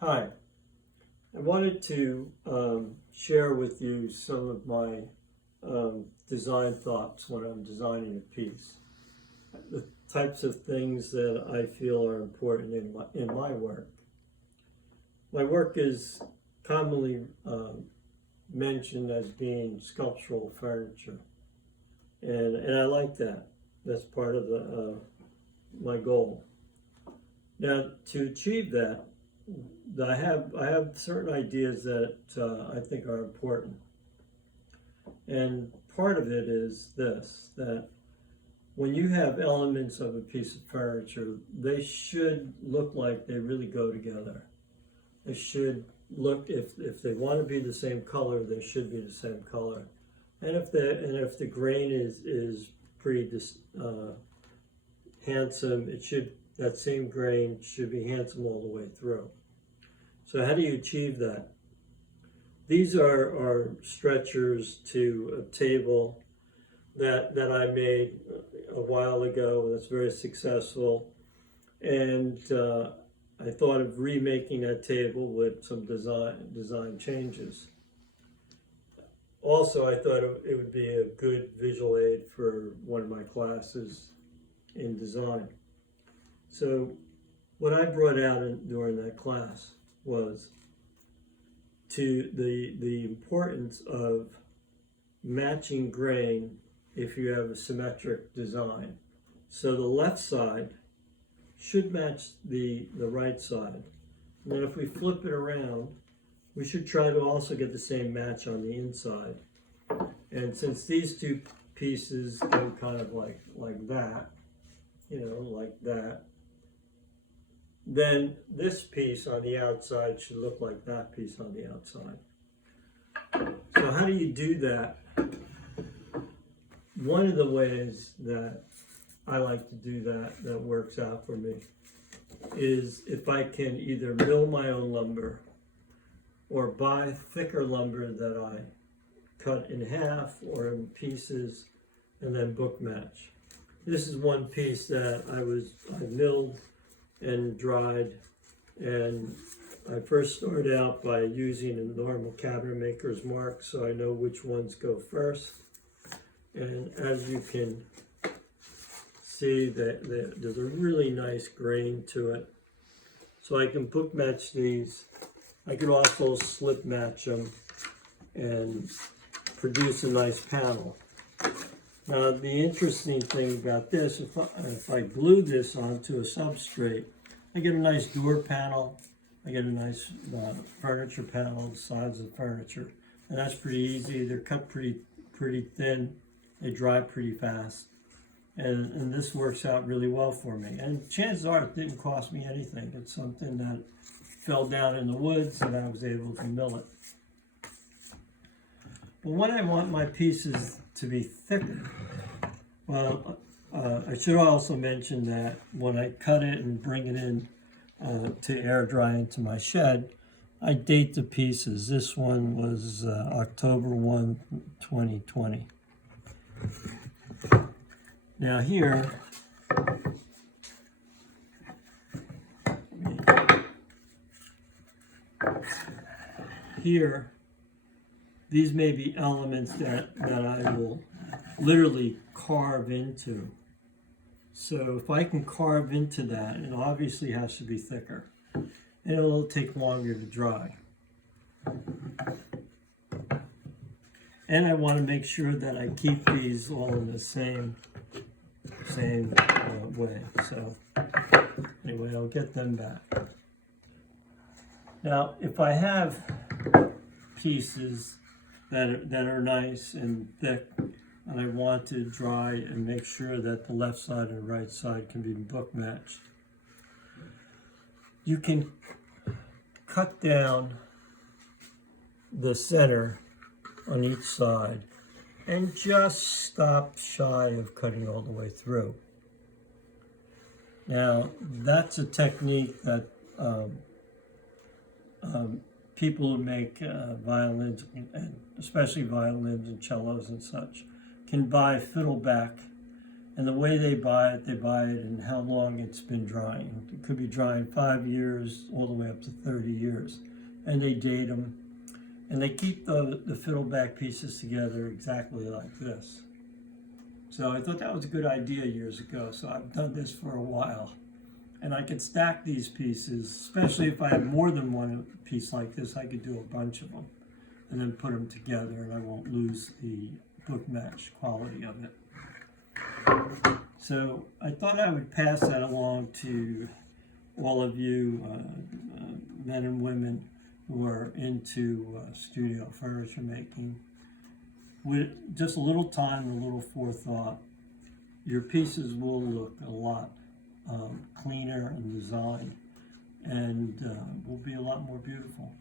Hi, I wanted to share with you some of my design thoughts when I'm designing a piece. The types of things that I feel are important in my work. My work is commonly mentioned as being sculptural furniture, and I like that. That's part of my goal. Now, to achieve that, I have certain ideas that I think are important, and part of it is this: that when you have elements of a piece of furniture, they should look like they really go together. They should look, if they want to be the same color, they should be the same color, and if the grain is pretty handsome, that same grain should be handsome all the way through. So how do you achieve that? These are stretchers to a table that I made a while ago that's very successful. And I thought of remaking that table with some design changes. Also, I thought it would be a good visual aid for one of my classes in design. So what I brought out during that class was the importance of matching grain if you have a symmetric design. So the left side should match the right side. And then if we flip it around, we should try to also get the same match on the inside. And since these two pieces go kind of like that, like that, then this piece on the outside should look like that piece on the outside. So how do you do that? One of the ways that I like to do that works out for me, is if I can either mill my own lumber or buy thicker lumber that I cut in half or in pieces and then book match. This is one piece that I milled and dried, and I first started out by using a normal cabinet maker's mark so I know which ones go first. And as you can see, that there's a really nice grain to it. So I can book match these. I can also slip match them and produce a nice panel. Now, the interesting thing about this, if I glue this onto a substrate, I get a nice door panel, I get a nice furniture panel, the sides of the furniture, and that's pretty easy. They're cut pretty thin, they dry pretty fast, and this works out really well for me. And chances are it didn't cost me anything. It's something that fell down in the woods and I was able to mill it. But when I want my pieces to be thicker, well, I should also mention that when I cut it and bring it in to air dry into my shed, I date the pieces. This one was October 1, 2020. Now here, these may be elements that I will literally carve into. So if I can carve into that, it obviously has to be thicker. And it'll take longer to dry. And I want to make sure that I keep these all in the same way. So anyway, I'll get them back. Now, if I have pieces that are nice and thick, and I want to dry and make sure that the left side and right side can be book matched, you can cut down the center on each side and just stop shy of cutting all the way through. Now, that's a technique that people who make violins, and especially violins and cellos and such, can buy fiddleback And the way they buy it and how long it's been drying. It could be drying 5 years all the way up to 30 years. And they date them. And they keep the fiddleback pieces together exactly like this. So I thought that was a good idea years ago. So I've done this for a while. And I could stack these pieces, especially if I have more than one piece like this, I could do a bunch of them and then put them together, and I won't lose the book match quality of it. So I thought I would pass that along to all of you, men and women who are into studio furniture making. With just a little time and a little forethought, your pieces will look a lot cleaner and designed, and will be a lot more beautiful.